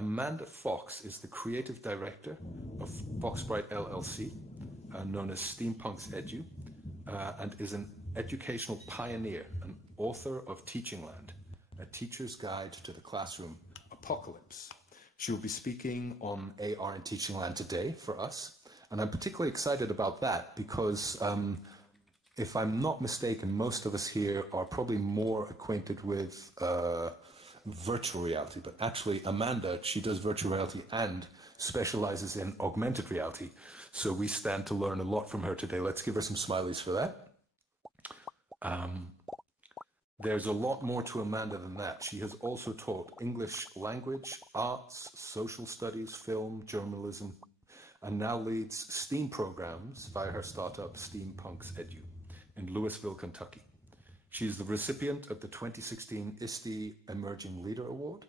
Amanda Fox is the creative director of Foxbright LLC, known as Steampunks Edu, and is an educational pioneer, an author of Teaching Land, a teacher's guide to the classroom apocalypse. She will be speaking on AR and Teaching Land today for us, and I'm particularly excited about that because if I'm not mistaken, most of us here are probably more acquainted with virtual reality, but actually Amanda, she does virtual reality and specializes in augmented reality. So we stand to learn a lot from her today. Let's give her some smileys for that. There's a lot more to Amanda than that. She has also taught English language, arts, social studies, film, journalism, and now leads STEAM programs via her startup Steampunks Edu in Louisville, Kentucky. She is the recipient of the 2016 ISTE Emerging Leader Award,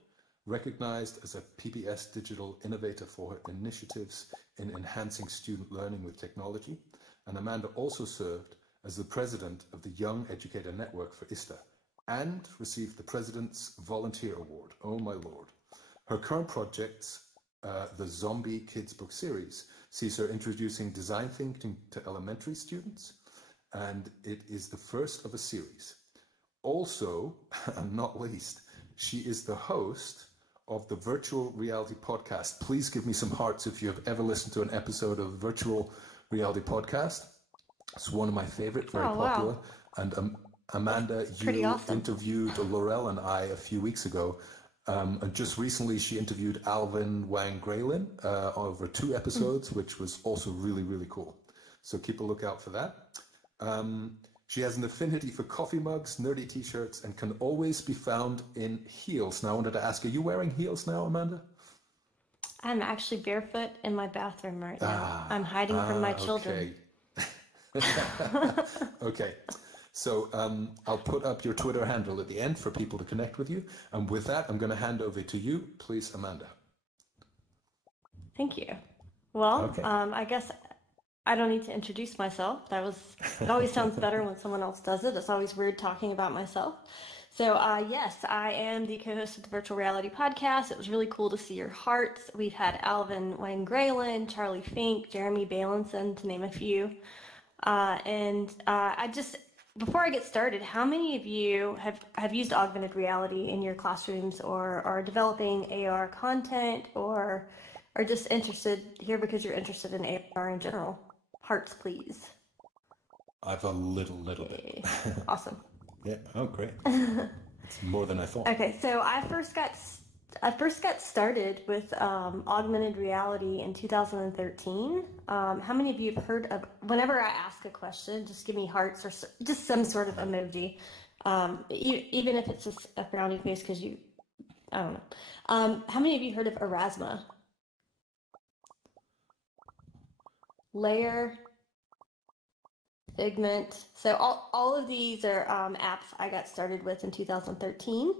recognized as a PBS Digital Innovator for her initiatives in enhancing student learning with technology, and Amanda also served as the president of the Young Educator Network for ISTA, and received the President's Volunteer Award. Oh my Lord. Her current projects, the Zombie Kids Book Series, sees her introducing design thinking to elementary students, and it is the first of a series. Also, and not least, she is the host of the Virtual Reality Podcast. Please give me some hearts if you have ever listened to an episode of Virtual Reality Podcast. It's one of my favorite, very popular. Wow. And Amanda, you awesome. Interviewed Laurel and I a few weeks ago. And just recently, she interviewed Alvin Wang Graylin over 2 episodes, which was also really, really cool. So keep a lookout for that. She has an affinity for coffee mugs, nerdy t-shirts, and can always be found in heels. Now, I wanted to ask, are you wearing heels now, Amanda? I'm actually barefoot in my bathroom right now. I'm hiding from my children. Okay. So I'll put up your Twitter handle at the end for people to connect with you. And with that, I'm going to hand over to you. Please, Amanda. Thank you. Well, okay. I guess I don't need to introduce myself. It always sounds better when someone else does it. It's always weird talking about myself. So yes, I am the co-host of the Virtual Reality Podcast. It was really cool to see your hearts. We've had Alvin Wayne Graylin, Charlie Fink, Jeremy Balinson, to name a few. Before I get started, how many of you have used augmented reality in your classrooms or are developing AR content or are just interested here because you're interested in AR in general? Hearts, please. I've a little bit. Awesome. Yeah. Oh, great. It's more than I thought. Okay, so I first got started with augmented reality in 2013. How many of you have heard of? Whenever I ask a question, just give me hearts or just some sort of emoji, even if it's just a frowny face because I don't know. How many of you heard of Erasma? Layer, Figment. So all of these are apps I got started with in 2013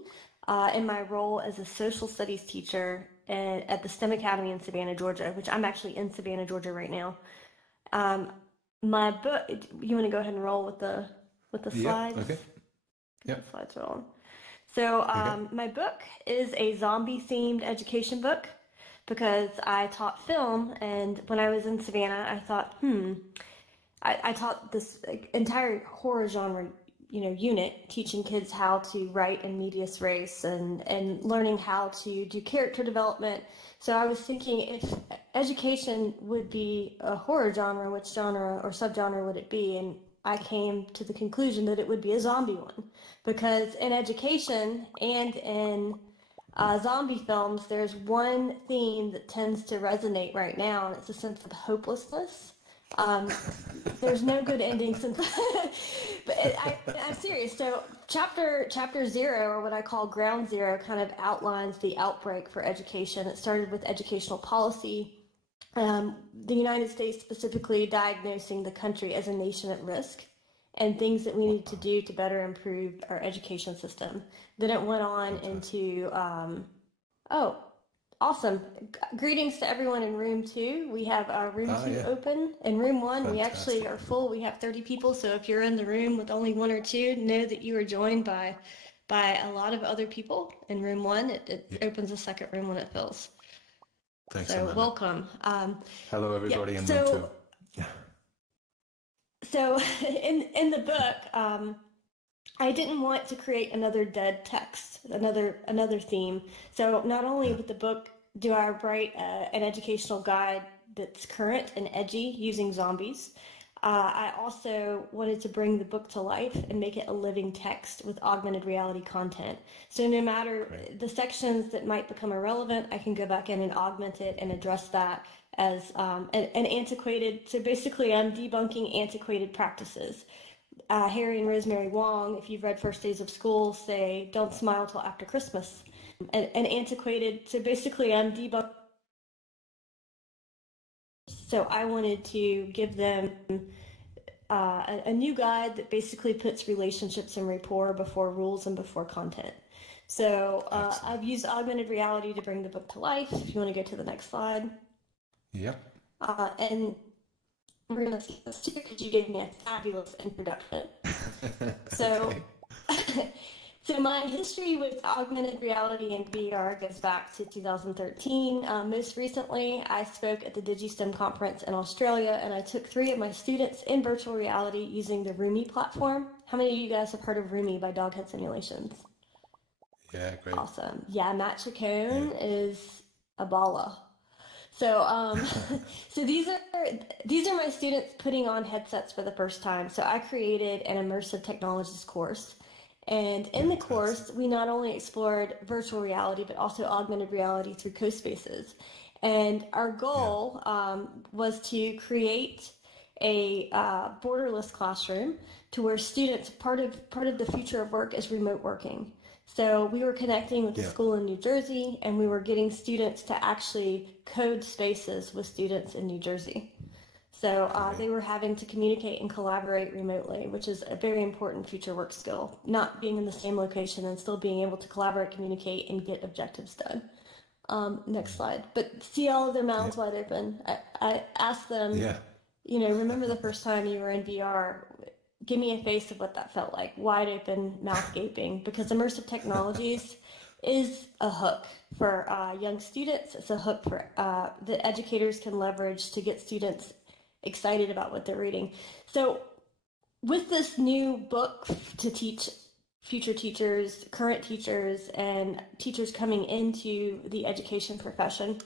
in my role as a social studies teacher at the STEM Academy in Savannah, Georgia, which I'm actually in Savannah, Georgia right now. My book, you want to go ahead and roll with the slides? Yeah, okay. Yeah. The slides are on. So my book is a zombie-themed education book because I taught film, and when I was in Savannah, I thought, I taught this entire horror genre, unit, teaching kids how to write in medias res and learning how to do character development. So I was thinking, if education would be a horror genre, which genre or subgenre would it be? And I came to the conclusion that it would be a zombie one, because in education and in zombie films, there's one theme that tends to resonate right now, and it's a sense of hopelessness. There's no good ending since but I'm serious. So chapter 0, or what I call ground zero, kind of outlines the outbreak for education. It started with educational policy, the United States specifically diagnosing the country as a nation at risk and things that we need to do to better improve our education system. Then it went on into awesome. Greetings to everyone in room 2. We have our room 2 open. In room 1, we actually are full. We have 30 people. So if you're in the room with only 1 or 2, know that you are joined by a lot of other people in room 1. It opens a second room when it fills. Thanks, So Amanda. welcome. Hello, Yeah. everybody, and me too. So in the book, I didn't want to create another dead text, another theme. So not only Yeah. with the book do I write an educational guide that's current and edgy using zombies, I also wanted to bring the book to life and make it a living text with augmented reality content. So no matter Great. the sections that might become irrelevant, I can go back in and augment it and address that as an antiquated. So basically, I'm debunking antiquated practices. Harry and Rosemary Wong, if you've read First Days of School, say, don't smile till after Christmas. And antiquated, so basically I'm debunking. So I wanted to give them a new guide that basically puts relationships and rapport before rules and before content. So I've used augmented reality to bring the book to life. If you want to go to the next slide. Yep. And we're going to see this too because you gave me a fabulous introduction. So, Okay. so my history with augmented reality and VR goes back to 2013. Most recently, I spoke at the DigiStem conference in Australia, and I took 3 of my students in virtual reality using the Rumi platform. How many of you guys have heard of Rumi by Doghead Simulations? Yeah, great. Awesome. Yeah, Matt Yeah. Chacon is a balla. So, so these are my students putting on headsets for the first time. So I created an immersive technologies course, and in the Fantastic. course, we not only explored virtual reality but also augmented reality through co-spaces. And our Yeah. goal was to create a borderless classroom to where students part of the future of work is remote working. So we were connecting with a Yeah. school in New Jersey, and we were getting students to actually code spaces with students in New Jersey. So Great. they were having to communicate and collaborate remotely, which is a very important future work skill. Not being in the same location and still being able to collaborate, communicate, and get objectives done. Next slide. But see all of their Yeah. mouths wide open. I asked them, Yeah. remember the first time you were in VR? Give me a face of what that felt like. Wide open, mouth gaping. Because immersive technologies is a hook for young students. It's a hook for that educators can leverage to get students excited about what they're reading. So with this new book to teach future teachers, current teachers, and teachers coming into the education profession,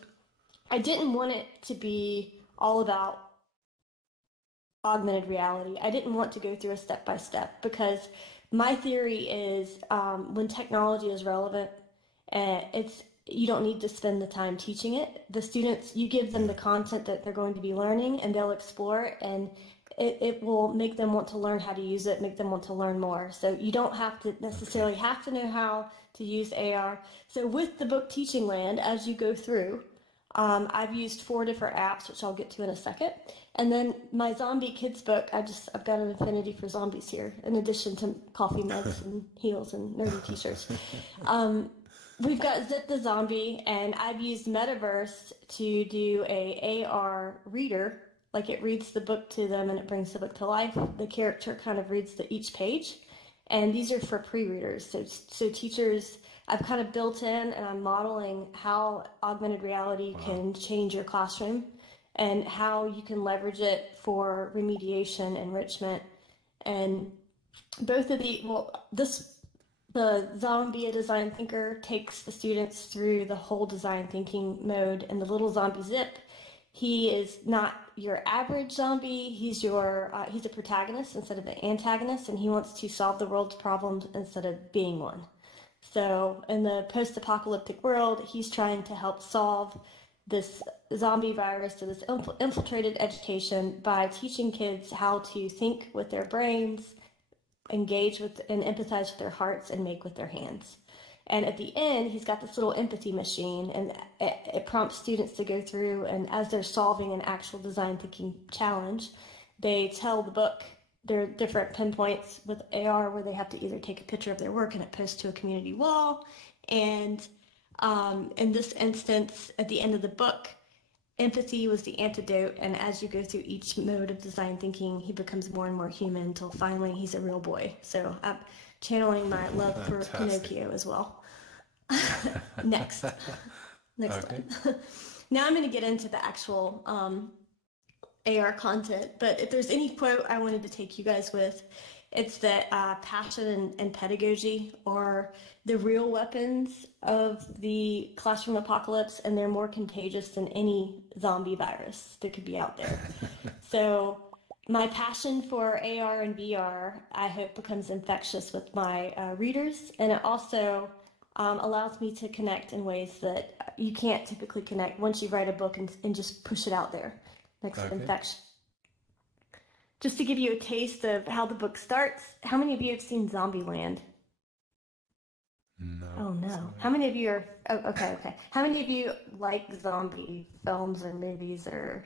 I didn't want it to be all about augmented reality. I didn't want to go through a step by step because my theory is when technology is relevant, it's you don't need to spend the time teaching it. The students, you give them Yeah. the content that they're going to be learning, and they'll explore it, and it will make them want to learn how to use it, make them want to learn more. So you don't have to Okay. necessarily have to know how to use AR. So with the book Teaching Land, as you go through, I've used 4 different apps, which I'll get to in a second. And then my zombie kids book, I've got an affinity for zombies here, in addition to coffee mugs and heels and nerdy t-shirts. We've got Zip the Zombie, and I've used Metaverse to do a AR reader. Like it reads the book to them and it brings the book to life. The character kind of reads each page. And these are for pre-readers. So teachers, I've kind of built in and I'm modeling how augmented reality Wow. can change your classroom and how you can leverage it for remediation, enrichment, and both of the zombie a design thinker takes the students through the whole design thinking mode, and the little zombie Zip, he is not your average zombie. He's a protagonist instead of an antagonist, and he wants to solve the world's problems instead of being one. So in the post-apocalyptic world, he's trying to help solve this zombie virus, so this infiltrated education, by teaching kids how to think with their brains, engage with and empathize with their hearts, and make with their hands. And at the end, he's got this little empathy machine, and it prompts students to go through, and as they're solving an actual design thinking challenge, they tell the book their different pinpoints with AR where they have to either take a picture of their work and it posts to a community wall. And in this instance, at the end of the book, empathy was the antidote, and as you go through each mode of design thinking, he becomes more and more human until finally he's a real boy. So I'm channeling my love for Fantastic. Pinocchio as well. Next. Next Okay. slide. Now I'm going to get into the actual AR content, but if there's any quote I wanted to take you guys with, it's that passion and pedagogy are the real weapons of the classroom apocalypse, and they're more contagious than any zombie virus that could be out there. So my passion for AR and VR, I hope, becomes infectious with my readers, and it also allows me to connect in ways that you can't typically connect once you write a book and just push it out there. Next, Okay. infection. Just to give you a taste of how the book starts, how many of you have seen Zombieland? No. Oh no. Sorry. How many of you are, oh, okay. How many of you like zombie films or movies or?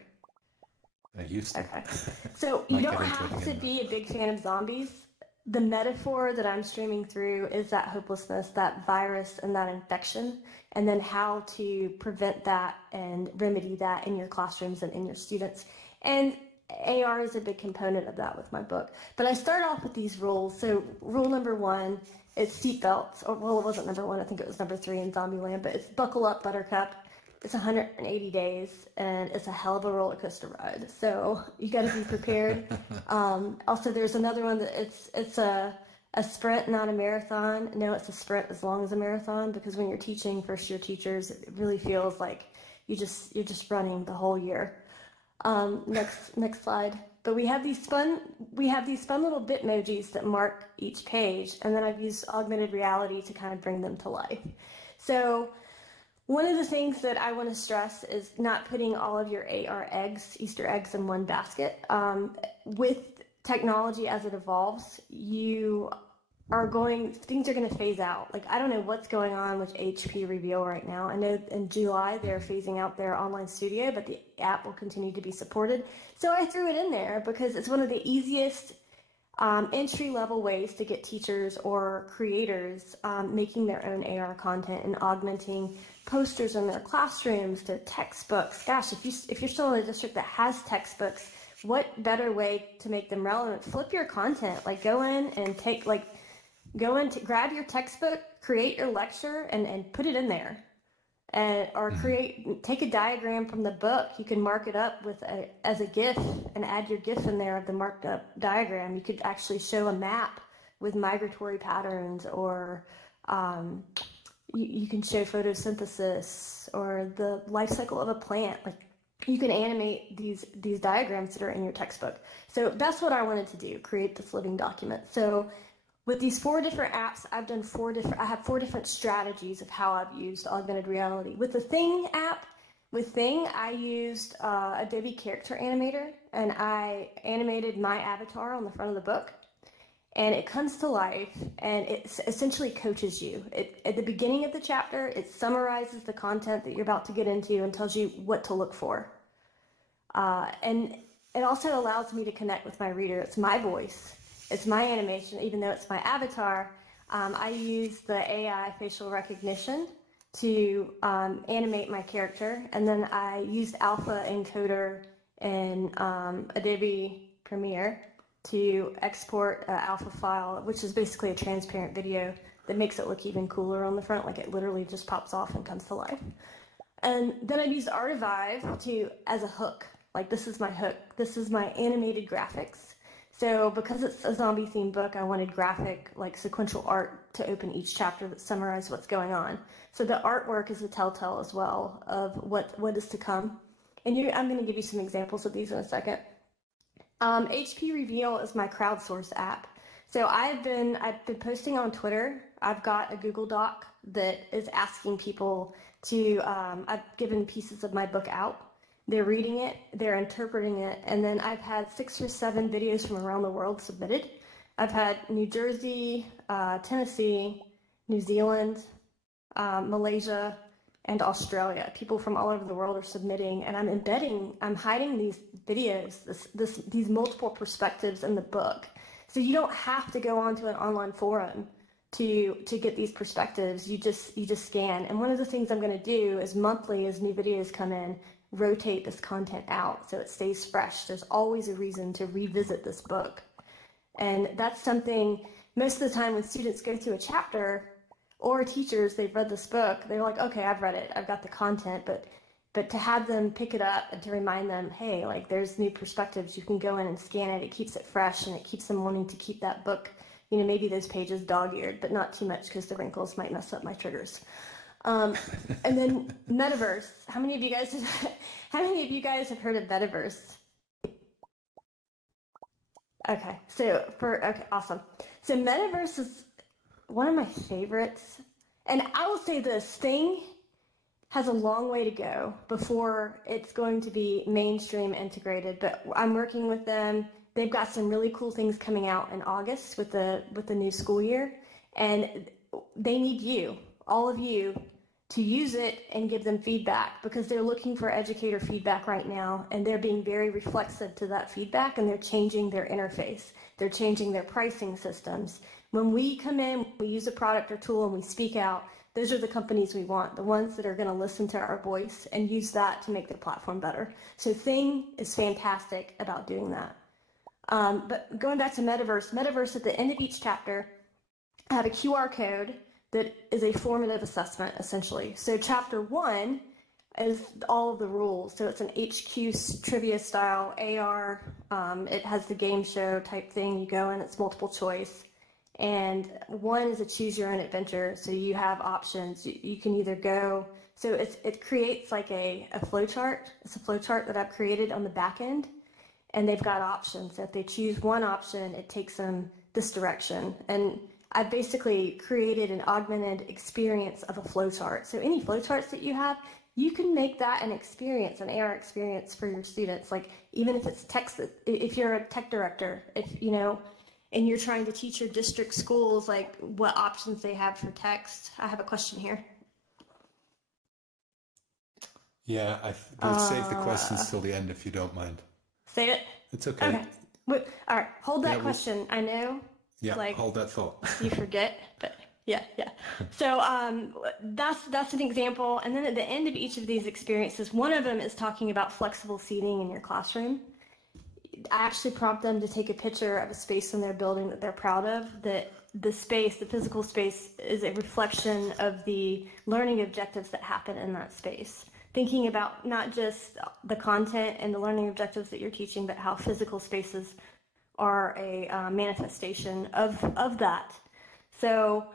I used to. Okay. So you Might don't get into it have to again now. be a big fan of zombies. The metaphor that I'm streaming through is that hopelessness, that virus, and that infection, and then how to prevent that and remedy that in your classrooms and in your students. And AR is a big component of that with my book. But I start off with these rules. So rule number 1 is seatbelts. Or, well, it wasn't number 1. I think it was number 3 in Zombieland. But it's buckle up, Buttercup. It's 180 days, and it's a hell of a roller coaster ride. So you got to be prepared. Also, there's another one that it's a sprint, not a marathon. No, it's a sprint as long as a marathon, because when you're teaching first year teachers, it really feels like you're just running the whole year. Next slide. But we have these fun little bitmojis that mark each page, and then I've used augmented reality to kind of bring them to life. So one of the things that I want to stress is not putting all of your AR Easter eggs in one basket. With technology as it evolves, things are going to phase out. Like, I don't know what's going on with HP Reveal right now. I know in July they're phasing out their online studio, but the app will continue to be supported. So I threw it in there because it's one of the easiest entry-level ways to get teachers or creators making their own AR content and augmenting posters in their classrooms to textbooks. Gosh, if you're still in a district that has textbooks, what better way to make them relevant? Flip your content. Like, go in and grab your textbook, create your lecture, and put it in there. Or take a diagram from the book. You can mark it up as a GIF and add your GIF in there of the marked up diagram. You could actually show a map with migratory patterns, or you can show photosynthesis or the life cycle of a plant. Like, you can animate these diagrams that are in your textbook. So that's what I wanted to do, create this living document. So with these 4 different apps, I have 4 different strategies of how I've used augmented reality. With the Thing app, I used Adobe Character Animator, and I animated my avatar on the front of the book. And it comes to life, and it essentially coaches you. At the beginning of the chapter, it summarizes the content that you're about to get into and tells you what to look for. And it also allows me to connect with my reader. It's my voice. It's my animation, even though it's my avatar. I use the AI facial recognition to animate my character, and then I used Alpha Encoder in Adobe Premiere to export an alpha file, which is basically a transparent video that makes it look even cooler on the front, like it literally just pops off and comes to life. And then I used Artivive as a hook. Like, this is my hook. This is my animated graphics. So because it's a zombie themed book, I wanted graphic, like, sequential art to open each chapter that summarize what's going on. So the artwork is a telltale as well of what is to come. And I'm going to give you some examples of these in a second. HP Reveal is my crowdsource app. So I've been posting on Twitter. I've got a Google Doc that is asking people to, I've given pieces of my book out. They're reading it, they're interpreting it, and then I've had 6 or 7 videos from around the world submitted. I've had New Jersey, Tennessee, New Zealand, Malaysia, and Australia. People from all over the world are submitting, and I'm hiding these videos, these multiple perspectives in the book. So you don't have to go onto an online forum to get these perspectives. You just scan. And one of the things I'm going to do is monthly, as new videos come in, rotate this content out so it stays fresh. There's always a reason to revisit this book. And that's something, most of the time when students go through a chapter, or teachers, they've read this book, they're like, okay, I've read it, I've got the content, but to have them pick it up and to remind them, hey, like there's new perspectives, you can go in and scan it, it keeps it fresh, and it keeps them wanting to keep that book, maybe those pages dog-eared, but not too much because the wrinkles might mess up my triggers. And then metaverse. How many of you guys have heard of metaverse? Okay, okay, awesome. So metaverse is one of my favorites. And I will say this thing has a long way to go before it's going to be mainstream integrated, but I'm working with them. They've got some really cool things coming out in August with the new school year, and they need you, all of you, to use it and give them feedback, because they're looking for educator feedback right now, and they're being very reflexive to that feedback, and they're changing their interface. They're changing their pricing systems. When we come in, we use a product or tool and we speak out, those are the companies we want, the ones that are going to listen to our voice and use that to make their platform better. So Thing is fantastic about doing that. But going back to Metaverse at the end of each chapter, I have a QR code that is a formative assessment, essentially. So chapter 1 is all of the rules. So it's an HQ trivia style AR. It has the game show type thing. You go in, it's multiple choice. And 1 is a choose your own adventure. So you have options. You can either go, so it creates like a flow chart. It's a flow chart that I've created on the back end. And they've got options. So if they choose one option, it takes them this direction. And I've basically created an augmented experience of a flowchart. So any flowcharts that you have, you can make that an experience, an AR experience for your students. Like even if it's text, if you're a tech director, and you're trying to teach your district schools, like what options they have for text. I have a question here. Yeah, we'll save the questions till the end if you don't mind. Save it? It's okay. Okay. All right, hold that question. I know. Yeah, hold that thought. You forget, but yeah. So that's an example. And then at the end of each of these experiences, one of them is talking about flexible seating in your classroom. I actually prompt them to take a picture of a space in their building that they're proud of, that the physical space is a reflection of the learning objectives that happen in that space. Thinking about not just the content and the learning objectives that you're teaching, but how physical spaces are a manifestation of that. So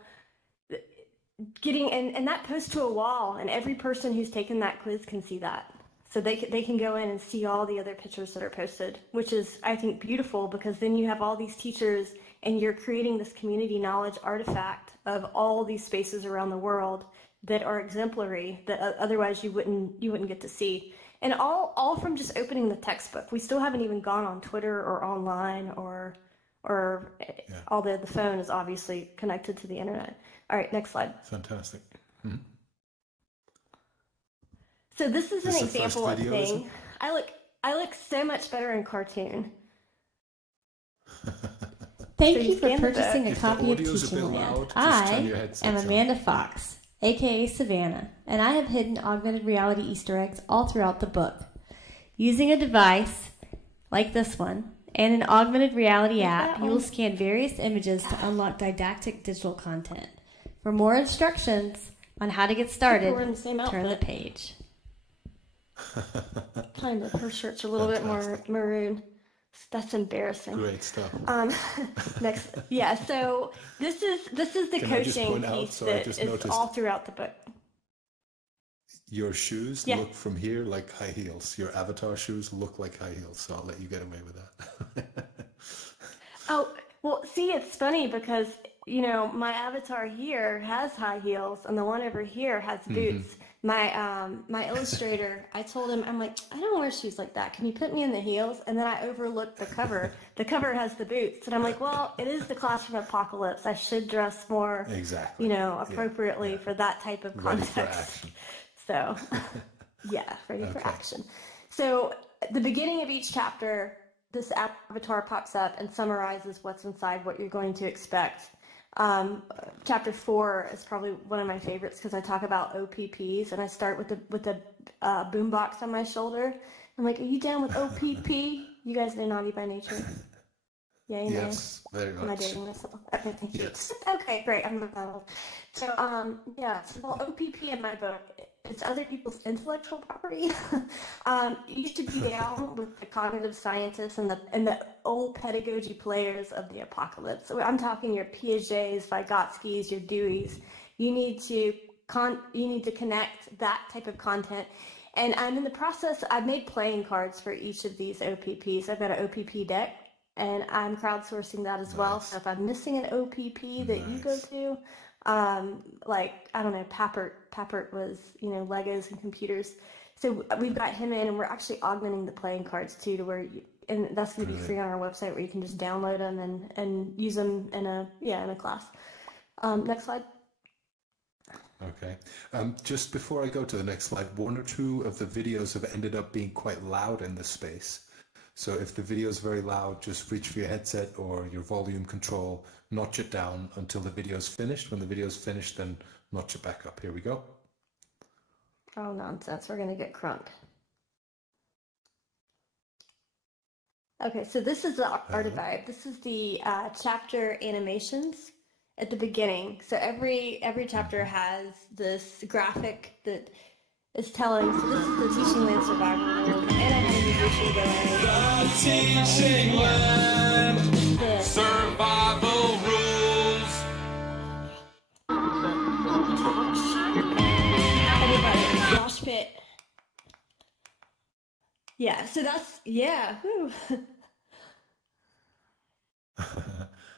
and that posts to a wall, and every person who's taken that quiz can see that. So they can go in and see all the other pictures that are posted, which is, I think, beautiful, because then you have all these teachers and you're creating this community knowledge artifact of all these spaces around the world that are exemplary, that otherwise you wouldn't get to see. And all from just opening the textbook. We still haven't even gone on Twitter or online or although the phone is obviously connected to the internet. All right, next slide. Fantastic. Mm-hmm. So this is an example of Thing. I look so much better in cartoon. Thank you for purchasing a copy of Teaching Land. I am Amanda Fox, aka Savannah, and I have hidden augmented reality Easter eggs all throughout the book. Using a device like this one and an augmented reality app, you will scan various images to unlock didactic digital content. For more instructions on how to get started, turn the page. Kind of. Her shirt's a little bit more maroon. That's embarrassing. Great stuff. Next, yeah. So this is the coaching piece that is all throughout the book. Your shoes look from here like high heels. Your avatar shoes look like high heels. So I'll let you get away with that. Oh, well, see, it's funny because my avatar here has high heels, and the one over here has boots. Mm-hmm. My illustrator, I told him, I'm like, I don't wear shoes like that. Can you put me in the heels? And then I overlooked the cover. The cover has the boots. And I'm like, well, it is the classroom apocalypse. I should dress more, appropriately for that type of context. Ready for action. So, ready for action. So at the beginning of each chapter, this avatar pops up and summarizes what's inside, what you're going to expect. Chapter 4 is probably one of my favorites because I talk about OPPs, and I start with the boombox on my shoulder. I'm like, are you down with OPP? You guys know Naughty by Nature? Yay, yes, very much. Am I dating myself? Okay, thank you. Yes. Okay, great. I'm not that old. So, yeah, so well, OPP in my book, it's other people's intellectual property. It used to be down with the cognitive scientists and the old pedagogy players of the apocalypse. So I'm talking your Piagets, Vygotskis, your Deweys. You need to connect that type of content. And I'm in the process. I've made playing cards for each of these OPPs. I've got an OPP deck, and I'm crowdsourcing that as well. So if I'm missing an OPP that you go to, like, I don't know, Pappert was, Legos and computers. So we've got him in, and we're actually augmenting the playing cards too, to where and that's going to be free on our website, where you can just download them and use them in a class. Next slide. Okay. Just before I go to the next slide, one or two of the videos have ended up being quite loud in the space. So if the video is very loud, just reach for your headset or your volume control, notch it down until the video is finished. When the video is finished, then notch it back up. Here we go. Oh, nonsense. We're going to get crunk. Okay, so this is the artifact. This is the chapter animations at the beginning. So every chapter has this graphic that is telling. So this is the Teaching Land Survival World, and I have a musician going. The Teaching Land Survival Rules. Everybody, Josh Pitt. Yeah, so that's whew.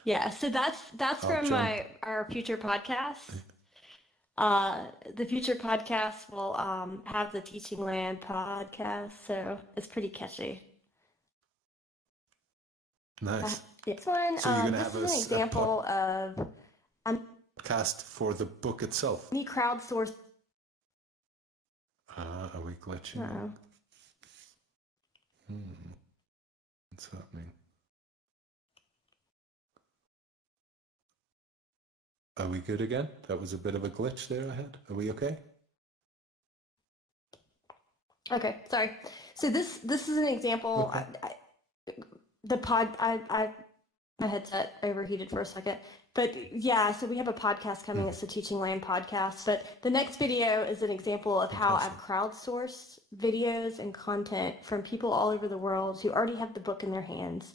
Yeah, so that's from our future podcast. The future podcast will have the Teaching Land podcast, so it's pretty catchy. Nice. This one, So you're gonna this have is an example of podcast for the book itself. any crowdsourced. Are we glitching? Uh-oh. What's happening? Are we good again? That was a bit of a glitch there I had. Are we okay? Okay, sorry. So this is an example. Okay. My headset overheated for a second. But yeah, so we have a podcast coming. It's the Teaching Land podcast. But the next video is an example of how I've crowdsourced videos and content from people all over the world who already have the book in their hands.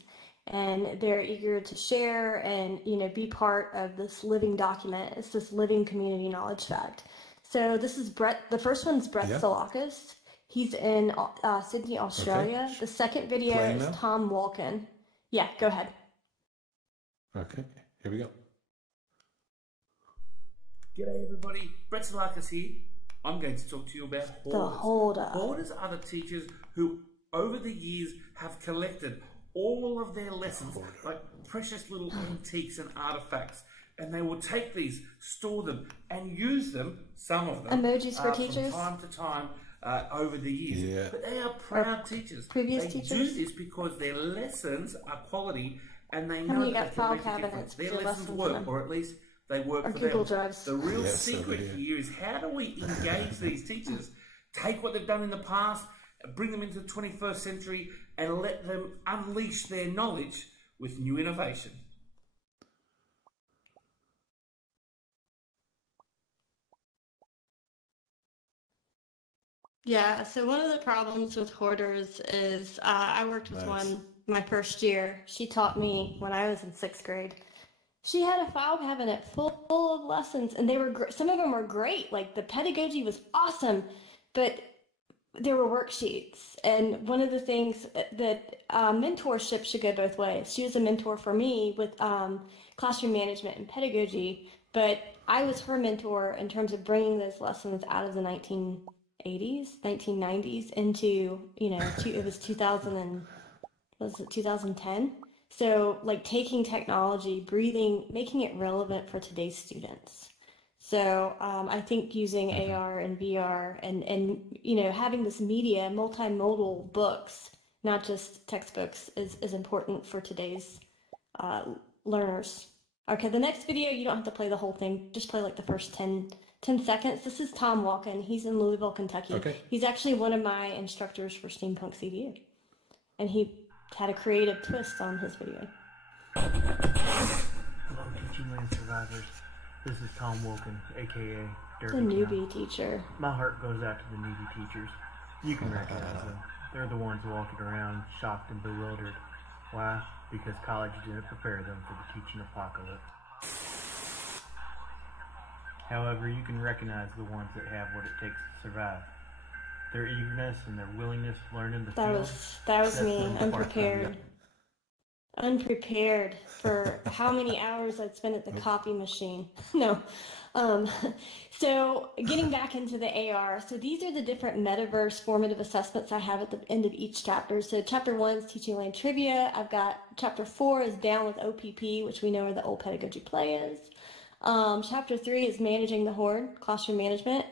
And they're eager to share and, be part of this living document. It's this living community knowledge fact. So this is Brett. The first one's Brett Salakis. He's in Sydney, Australia. Okay. The second video is Tom Walken. Yeah, go ahead. Okay, here we go. G'day everybody, Brett Salakis here. I'm going to talk to you about hoarders. The hoarder. Hoarders are the teachers who, over the years, have collected all of their lessons, like precious little antiques and artifacts, and they will take these, store them, and use them, some of them, emojis for teachers from time to time over the years. Yeah. But they are proud teachers. Previous they teachers do this because their lessons are quality, and they know that they can make a difference. Their lessons work, or at least they work for Google them. Drives. The real secret here is, how do we engage these teachers, take what they've done in the past, bring them into the 21st century, and let them unleash their knowledge with new innovation. Yeah, so one of the problems with hoarders is I worked with one my first year. She taught me when I was in 6th grade. She had a file cabinet full of lessons, and they were some of them were great. Like, the pedagogy was awesome, but there were worksheets. And one of the things that mentorship should go both ways. She was a mentor for me with classroom management and pedagogy, but I was her mentor in terms of bringing those lessons out of the 1980s, 1990s into, it was 2000 and, was it 2010? So, like, taking technology, making it relevant for today's students. So I think using AR and VR and having this media, multimodal books, not just textbooks, is important for today's learners. Okay, the next video, you don't have to play the whole thing. Just play like the first 10 seconds. This is Tom Walken. He's in Louisville, Kentucky. Okay. He's actually one of my instructors for Steampunk CDU. And he had a creative twist on his video. Hello, Teaching Land survivors. This is Tom Wilkin, aka Dirty The newbie Tom. teacher. My heart goes out to the newbie teachers. You can recognize them. They're the ones walking around shocked and bewildered. Why? Because college didn't prepare them for the teaching apocalypse. However, you can recognize the ones that have what it takes to survive. Their eagerness and their willingness to learn in the field. That was me, unprepared for how many hours I'd spent at the copy machine. No. So getting back into the AR, so these are the different metaverse formative assessments I have at the end of each chapter. So chapter 1 is Teaching Land Trivia. I've got chapter 4 is Down with OPP, which we know where the old pedagogy play is. Chapter 3 is Managing the Horde, Classroom Management.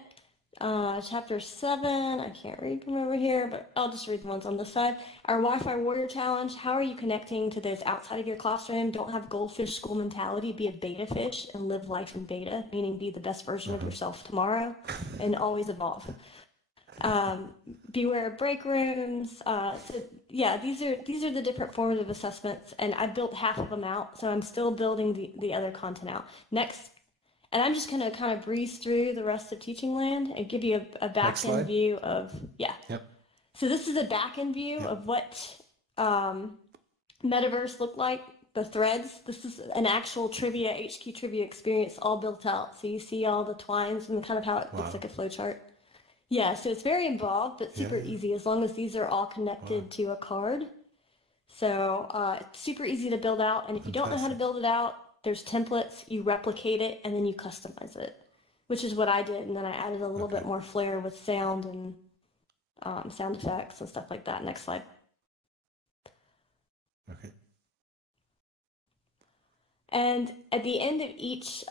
Chapter 7, I can't read from over here, but I'll just read the ones on this side. Our Wi-Fi Warrior Challenge, how are you connecting to those outside of your classroom? Don't have goldfish school mentality, be a beta fish and live life in beta, meaning be the best version of yourself tomorrow and always evolve. Beware of break rooms. So yeah, these are the different formative assessments, and I built half of them out, so I'm still building the other content out. Next. And I'm just going to kind of breeze through the rest of Teaching Land and give you a back-end view of, Yep. So this is a back-end view of what Metaverse looked like, the threads. This is an actual trivia, HQ trivia experience all built out. So you see all the twines and kind of how it looks like a flowchart. Yeah, so it's very involved, but super easy as long as these are all connected to a card. So it's super easy to build out. And if you don't know how to build it out, there's templates, you replicate it, and then you customize it, which is what I did. And then I added a little bit more flair with sound and sound effects and stuff like that. Next slide. Okay. And at the end of each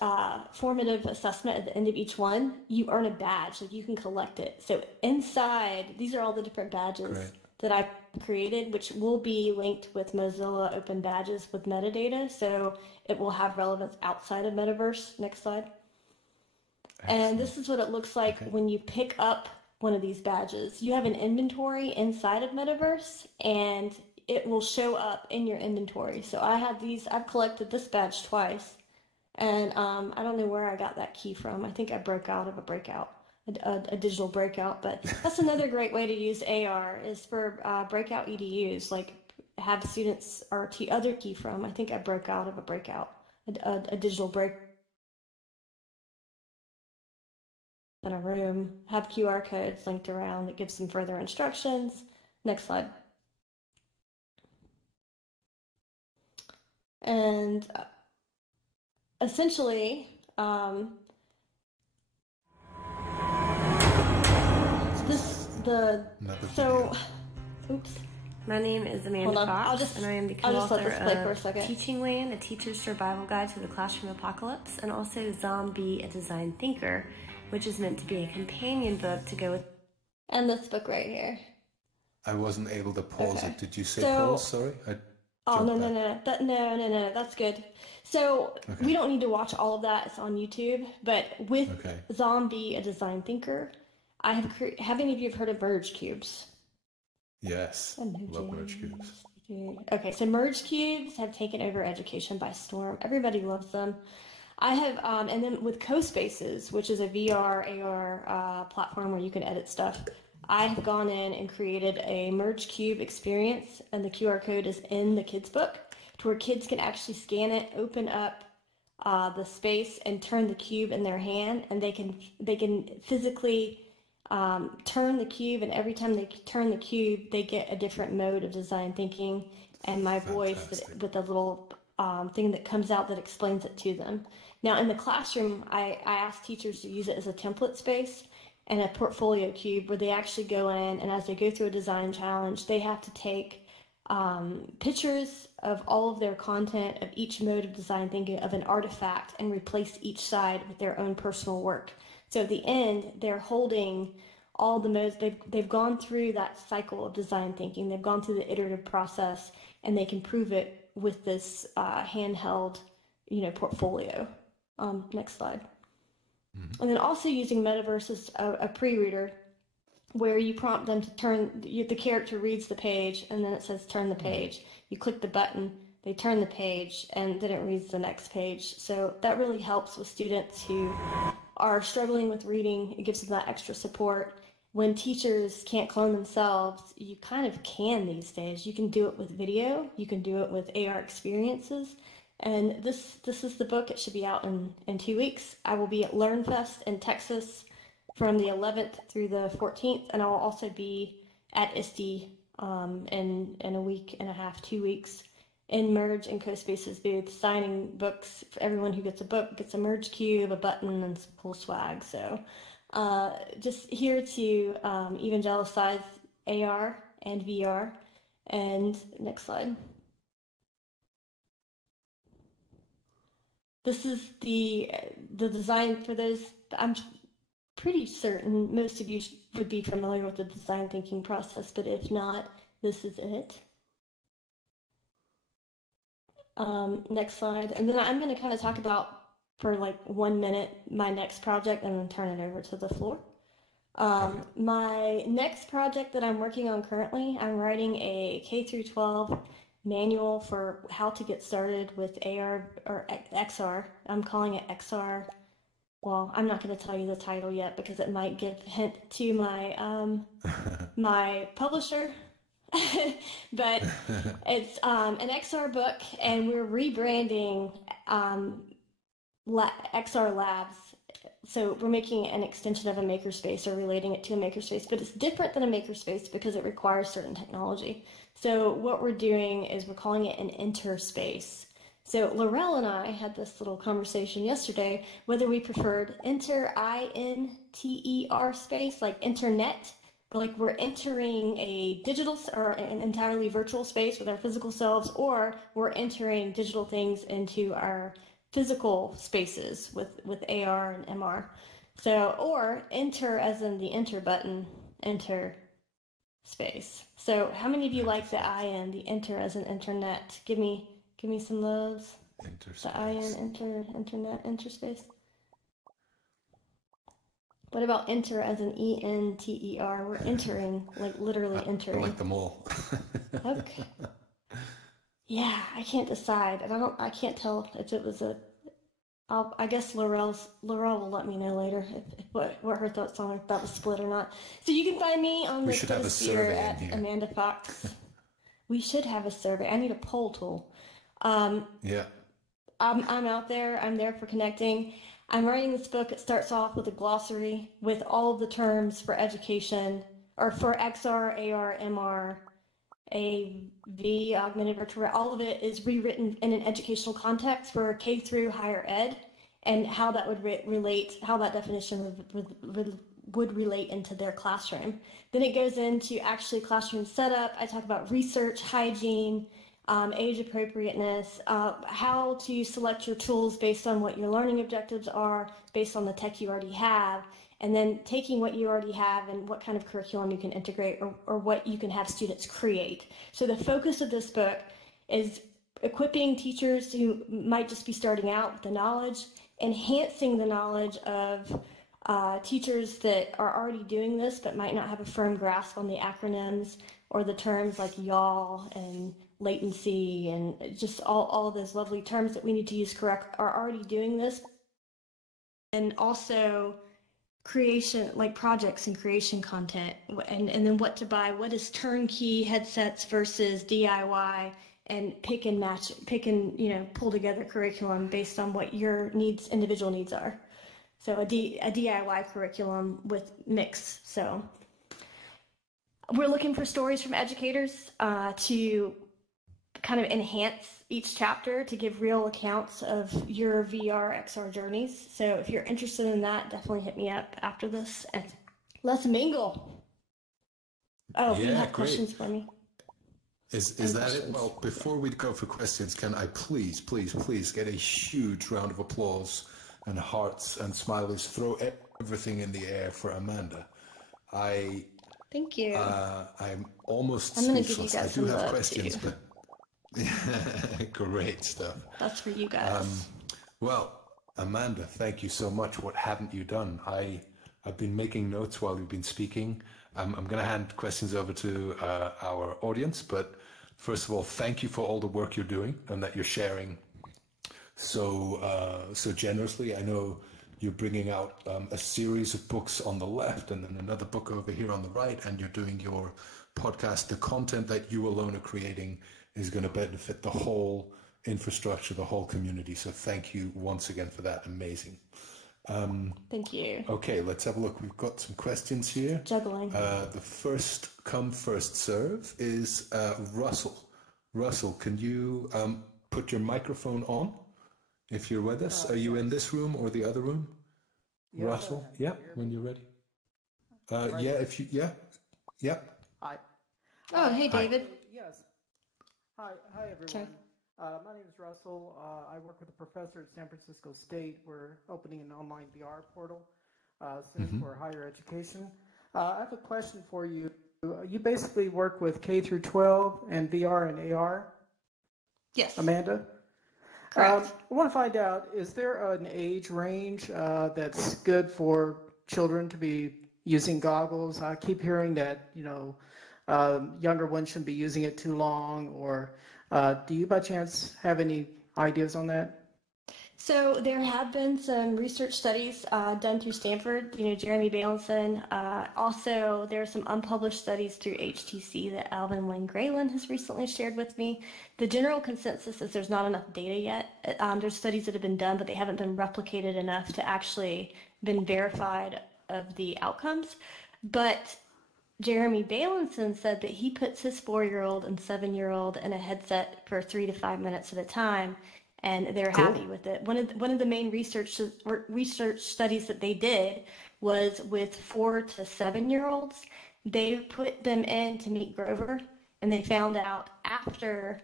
formative assessment, at the end of each one, you earn a badge. Like you can collect it. So inside, these are all the different badges that I created, which will be linked with Mozilla Open Badges with metadata. So it will have relevance outside of Metaverse. Next slide. Excellent. And this is what it looks like when you pick up one of these badges. You have an inventory inside of Metaverse, and it will show up in your inventory. So I have these, I've collected this badge twice, and I don't know where I got that key from. I think I broke out of a digital breakout, but that's another great way to use AR is for breakout EDUs, like have students or other key from. I think I broke out of a digital break in a room, have QR codes linked around that gives some further instructions. Next slide. And essentially, oops. My name is Amanda Fox, and I am the co-author of Teaching Land, A Teacher's Survival Guide to the Classroom Apocalypse, and also Zombie, A Design Thinker, which is meant to be a companion book to go with... And this book right here. I wasn't able to pause it. Did you say pause? Sorry? No, that's good. So we don't need to watch all of that. It's on YouTube. But with Zombie, A Design Thinker, I have any of you heard of merge cubes? Yes, love merge cubes. Okay, so merge cubes have taken over education by storm. Everybody loves them. I have, and then with CoSpaces, which is a VR, AR platform where you can edit stuff, I have gone in and created a merge cube experience, and the QR code is in the kids' book, to where kids can actually scan it, open up the space, and turn the cube in their hand, and they can physically turn the cube, and every time they turn the cube, they get a different mode of design thinking, and my voice with a little thing that comes out that explains it to them. Now, in the classroom, I ask teachers to use it as a template space and a portfolio cube where they actually go in, and as they go through a design challenge, they have to take pictures of all of their content of each mode of design thinking of an artifact and replace each side with their own personal work. So at the end, they're holding all the modes. They've gone through that cycle of design thinking. They've gone through the iterative process, and they can prove it with this handheld, portfolio. Next slide. Mm-hmm. And then also using Metaverse as a pre-reader, where you prompt them to turn. The character reads the page, and then it says turn the page. You click the button, they turn the page and then it reads the next page. So that really helps with students who are struggling with reading. It gives them that extra support. When teachers can't clone themselves, you kind of can these days. You can do it with video, you can do it with AR experiences. And this is the book. It should be out in 2 weeks. I will be at LearnFest in Texas from the 11th through the 14th, and I'll also be at ISTE in a week and a half, 2 weeks, in Merge and CoSpace's booth, signing books. For everyone who gets a book gets a Merge cube, a button, and some cool swag. So just here to evangelize AR and VR. And next slide. This is the design for those. I'm pretty certain most of you would be familiar with the design thinking process, but if not, this is it. Next slide. And then I'm going to kind of talk about, for like 1 minute, my next project and then turn it over to the floor. My next project that I'm working on currently, I'm writing a K through 12 manual for how to get started with AR or XR. I'm calling it XR. Well, I'm not going to tell you the title yet because it might give a hint to my my publisher. But it's an XR book, and we're rebranding XR Labs. So we're making an extension of a makerspace or relating it to a makerspace, but it's different than a makerspace because it requires certain technology. So what we're doing is we're calling it an interspace. So Laurel and I had this little conversation yesterday whether we preferred INTER space, like internet, like we're entering a digital or an entirely virtual space with our physical selves, or we're entering digital things into our physical spaces with AR and MR. So, or enter as in the enter button, enter space. So how many of you like the IN, the enter as an internet? Give me some loves. Interspace. The IN, internet, interspace. What about enter as an ENTER? We're entering, like literally entering. I like them all. Okay. Yeah, I can't decide, and I can't tell if it was I guess Laurel will let me know later what her thoughts on if that was split or not. So you can find me on the Twitter at Amanda Fox. We should have a survey. I need a poll tool. Yeah. I'm out there. I'm there for connecting. I'm writing this book. It starts off with a glossary with all of the terms for education, or for XR, AR, MR, AV, augmented virtual. All of it is rewritten in an educational context for K through higher ed, and how that would relate, how that definition would relate into their classroom. Then it goes into actually classroom setup. I talk about research, hygiene, age appropriateness, how to select your tools based on what your learning objectives are, based on the tech you already have, and then taking what you already have and what kind of curriculum you can integrate, or what you can have students create. So the focus of this book is equipping teachers who might just be starting out with the knowledge, enhancing the knowledge of teachers that are already doing this but might not have a firm grasp on the acronyms or the terms like y'all and latency and just all of those lovely terms that we need to use correct are already doing this. And also creation, like projects and creation content, and then what to buy, what is turnkey headsets versus DIY, and pick and pull together curriculum based on what your individual needs are. So a DIY curriculum with mix. So we're looking for stories from educators to kind of enhance each chapter to give real accounts of your VR XR journeys. So if you're interested in that, definitely hit me up after this and let's mingle. Oh, yeah, you have questions for me? Is that it? Well, before we go for questions, can I please get a huge round of applause and hearts and smileys? Throw everything in the air for Amanda. Thank you. I'm almost speechless. I do have questions, too. But great stuff. That's for you guys. Well, Amanda, thank you so much. What haven't you done? I've been making notes while you've been speaking. I'm going to hand questions over to our audience, but first of all, thank you for all the work you're doing and that you're sharing so generously. I know you're bringing out a series of books on the left and then another book over here on the right, and you're doing your podcast. The content that you alone are creating is going to benefit the whole infrastructure, the whole community. So thank you once again for that. Amazing. Thank you. Okay, let's have a look. We've got some questions here. Juggling. The first come, first serve is Russell. Russell, can you put your microphone on if you're with us? Are you in this room or the other room? Yeah, Russell? Yeah, when you're ready. Yeah. Hi. Oh, hey, David. Yes. Hi, everyone. Sure. My name is Russell. I work with a professor at San Francisco State. We're opening an online VR portal soon for higher education. I have a question for you. You basically work with K through 12 and VR and AR? Yes. Amanda? Correct. I want to find out, is there an age range that's good for children to be using goggles? I keep hearing that, younger ones shouldn't be using it too long, or do you by chance have any ideas on that? So there have been some research studies done through Stanford, Jeremy Bailenson. Also, there are some unpublished studies through HTC that Alvin Wayne Graylin has recently shared with me. The general consensus is there's not enough data yet. There's studies that have been done, but they haven't been replicated enough to actually been verified of the outcomes. But Jeremy Bailenson said that he puts his 4-year-old and 7-year-old in a headset for 3 to 5 minutes at a time, and they're happy with it. One of the main research studies that they did was with 4 to 7-year-olds. They put them in to meet Grover, and they found out after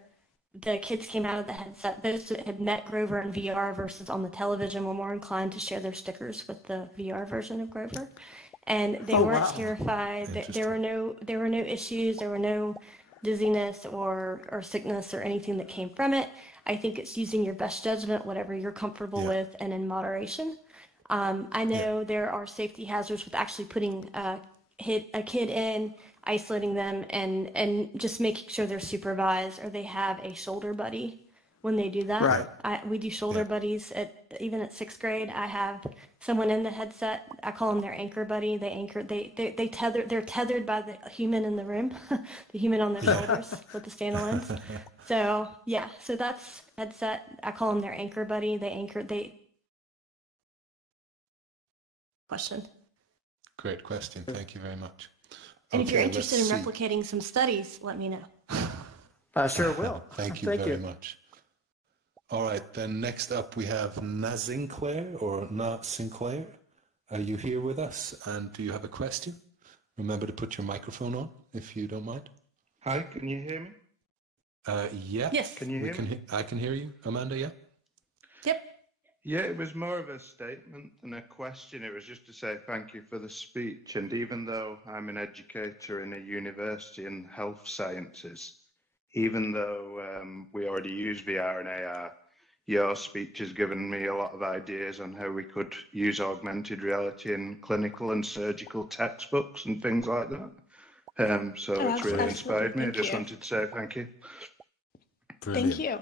the kids came out of the headset, those that had met Grover in VR versus on the television were more inclined to share their stickers with the VR version of Grover. And they weren't terrified. There were no issues. There were no dizziness or sickness or anything that came from it. I think it's using your best judgment, whatever you're comfortable with, and in moderation. I know there are safety hazards with actually putting a kid in, isolating them, and just making sure they're supervised or they have a shoulder buddy when they do that. Right. We do shoulder buddies even at 6th grade. I have someone in the headset. I call them their anchor buddy. They're tethered by the human in the room, the human on their shoulders with the stand-alone. So that's headset. I call them their anchor buddy. Question. Great question. Thank you very much. And if you're interested in replicating some studies, let me know. I sure will. Thank you very much. All right, then next up we have Na Sinclair. Are you here with us, and do you have a question? Remember to put your microphone on if you don't mind. Hi, can you hear me? Yeah. Yes. Can you hear me? I can hear you, Amanda, yeah? Yep. Yeah, it was more of a statement than a question. It was just to say thank you for the speech. And even though I'm an educator in a university in health sciences, even though we already use VR and AR, your speech has given me a lot of ideas on how we could use augmented reality in clinical and surgical textbooks and things like that. So it's really inspired me. I just wanted to say thank you. Brilliant. Thank you.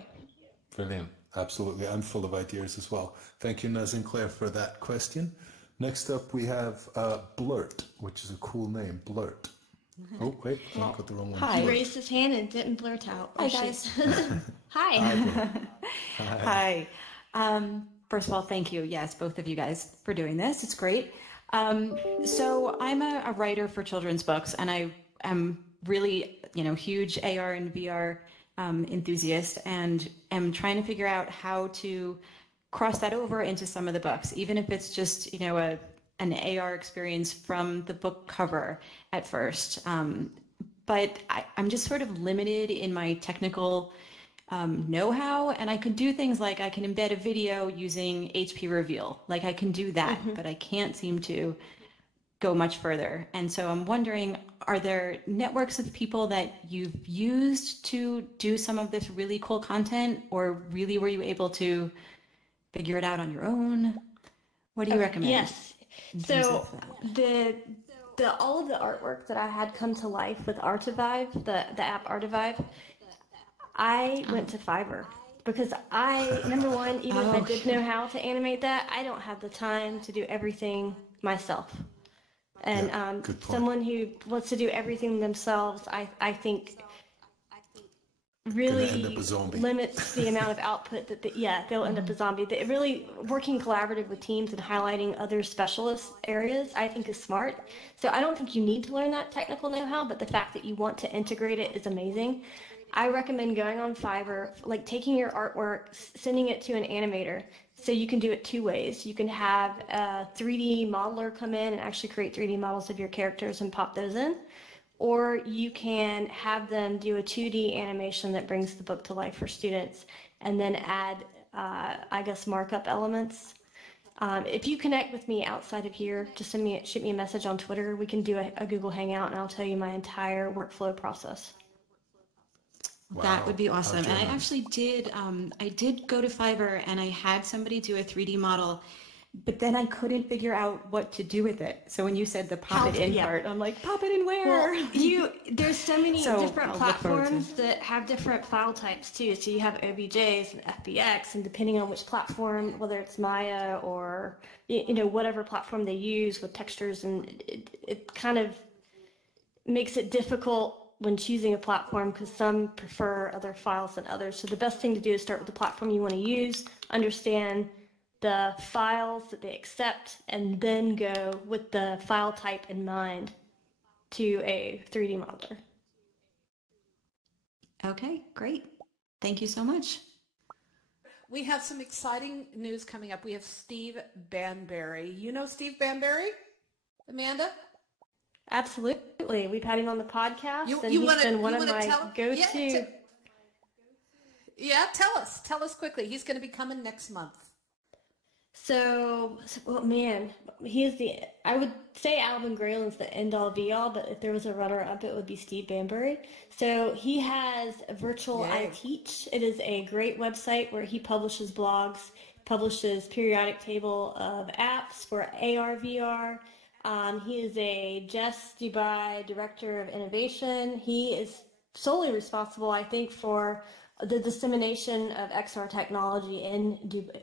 Brilliant. Absolutely. I'm full of ideas as well. Thank you, Na Sinclair, for that question. Next up, we have Blurt, which is a cool name, Blurt. Oh, wait, I got the wrong one. He raised his hand and didn't blurt out. Hi, guys. Hi. Hi. First of all, thank you. Yes, both of you guys for doing this. It's great. So I'm a writer for children's books, and I am really, huge AR and VR enthusiast, and am trying to figure out how to cross that over into some of the books, even if it's just, an AR experience from the book cover at first. But I'm just sort of limited in my technical know-how, and I could do things like I can embed a video using HP Reveal. Like I can do that, but I can't seem to go much further. And so I'm wondering, are there networks of people that you've used to do some of this really cool content, or really were you able to figure it out on your own? What do you recommend? Yes. So the all of the artwork that I had come to life with Artivive, the app Artivive, I went to Fiverr because number one, even if I did know how to animate that, I don't have the time to do everything myself. And someone who wants to do everything themselves, I think really limits the amount of output that they'll end up a zombie. That really working collaborative with teams and highlighting other specialist areas, I think, is smart. So I don't think you need to learn that technical know-how, but the fact that you want to integrate it is amazing. I recommend going on Fiverr, like taking your artwork, sending it to an animator. So you can do it two ways. You can have a 3D modeler come in and actually create 3D models of your characters and pop those in. Or you can have them do a 2D animation that brings the book to life for students and then add, markup elements. If you connect with me outside of here, just shoot me a message on Twitter. We can do a Google Hangout and I'll tell you my entire workflow process. Wow. That would be awesome. And I actually did go to Fiverr and I had somebody do a 3D model, but then I couldn't figure out what to do with it. So when you said the pop it in part, I'm like, pop it in where? Well, there's so many different platforms that have different file types too. So you have OBJs and FBX, and depending on which platform, whether it's Maya or whatever platform they use with textures, and it kind of makes it difficult when choosing a platform because some prefer other files than others. So the best thing to do is start with the platform you want to use, understand the files that they accept, and then go with the file type in mind to a 3D modeler. Okay, great. Thank you so much. We have some exciting news coming up. We have Steve Banbury. You know Steve Banbury, Amanda? Absolutely. We've had him on the podcast, and he's been one of my go-to. Tell us quickly. He's going to be coming next month. So man, I would say Alvin Graylin's the end-all be-all, but if there was a runner-up, it would be Steve Banbury. So he has Virtual I Teach. It is a great website where he publishes blogs, publishes periodic table of apps for AR, VR. He is a Jess Dubai Director of Innovation. He is solely responsible, I think, for the dissemination of XR technology in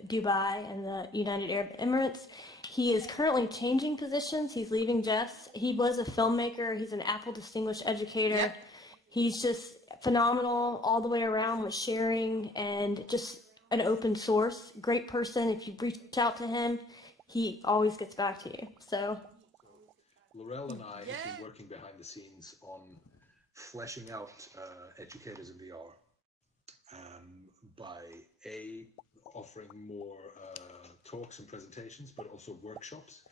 Dubai and the United Arab Emirates. He is currently changing positions. He's leaving Jess. He was a filmmaker. He's an Apple Distinguished Educator. Yep. He's just phenomenal all the way around with sharing and just an open source. Great person. If you reach out to him, he always gets back to you. So Laurel and I have been working behind the scenes on fleshing out educators in VR. By offering more talks and presentations, but also workshops.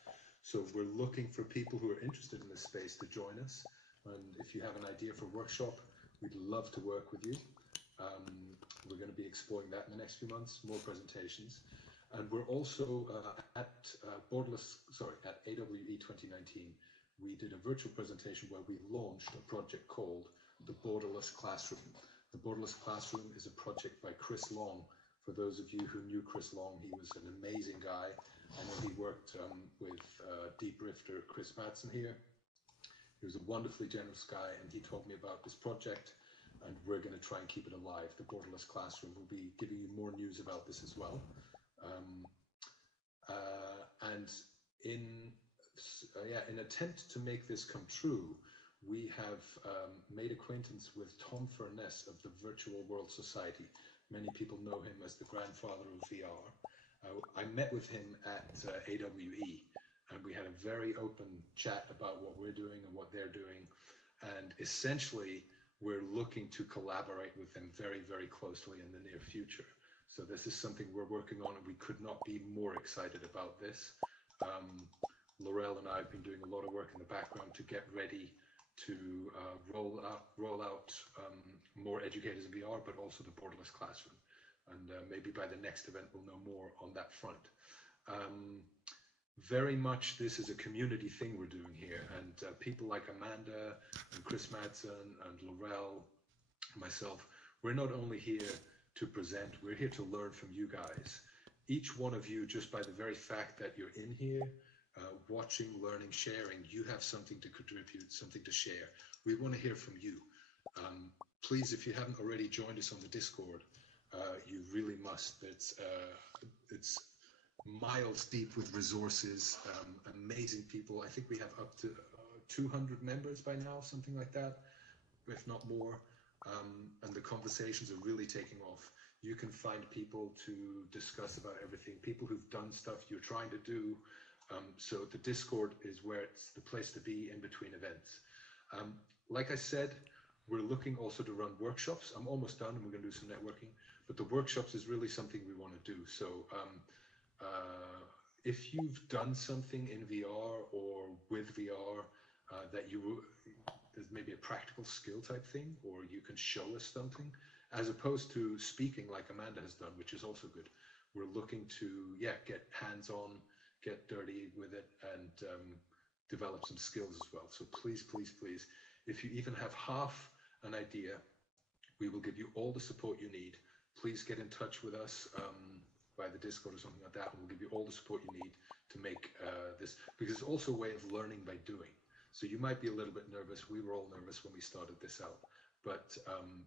So we're looking for people who are interested in this space to join us. And if you have an idea for a workshop, we'd love to work with you. We're going to be exploring that in the next few months, more presentations. And we're also at AWE 2019, we did a virtual presentation where we launched a project called the Borderless Classroom. The Borderless Classroom is a project by Chris Long. For those of you who knew Chris Long, he was an amazing guy. I know he worked with debrifter Chris Madsen here. He was a wonderfully generous guy, and he told me about this project, and we're going to try and keep it alive. The Borderless Classroom. We'll be giving you more news about this as well. And in an attempt to make this come true, we have made acquaintance with Tom Furness of the Virtual World Society. Many people know him as the grandfather of VR. I met with him at AWE, and we had a very open chat about what we're doing and what they're doing. And essentially, we're looking to collaborate with them very, very closely in the near future. So this is something we're working on, and we could not be more excited about this. Laurel and I have been doing a lot of work in the background to get ready to roll out more educators in VR, but also the Borderless Classroom. And maybe by the next event, we'll know more on that front. Very much this is a community thing we're doing here. And people like Amanda and Chris Madsen and Laurel, and myself, we're not only here to present, we're here to learn from you guys. Each one of you, just by the very fact that you're in here, watching, learning, sharing, you have something to contribute, something to share. We want to hear from you. please, if you haven't already joined us on the Discord, you really must. It's miles deep with resources, amazing people. I think we have up to 200 members by now, something like that, if not more. And the conversations are really taking off. You can find people to discuss about everything, people who've done stuff you're trying to do. So the Discord is where it's the place to be in between events. Like I said, we're looking also to run workshops. I'm almost done and we're going to do some networking, but the workshops is really something we want to do. So if you've done something in VR or with VR that there's maybe a practical skill type thing, or you can show us something, as opposed to speaking like Amanda has done, which is also good. We're looking to, get hands-on, get dirty with it, and develop some skills as well. So please, please, please, if you even have half an idea, we will give you all the support you need. Please get in touch with us by the Discord or something like that, and we'll give you all the support you need to make this, because it's also a way of learning by doing. So you might be a little bit nervous. We were all nervous when we started this out, but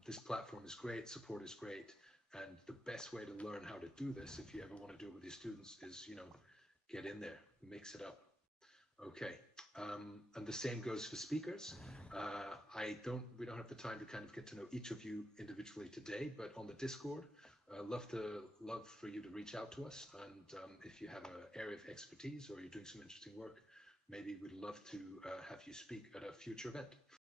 this platform is great, support is great, and the best way to learn how to do this, if you ever want to do it with your students, is, get in there, mix it up. Okay, and the same goes for speakers. We don't have the time to kind of get to know each of you individually today, but on the Discord, love for you to reach out to us. And if you have an area of expertise or you're doing some interesting work, maybe we'd love to have you speak at a future event.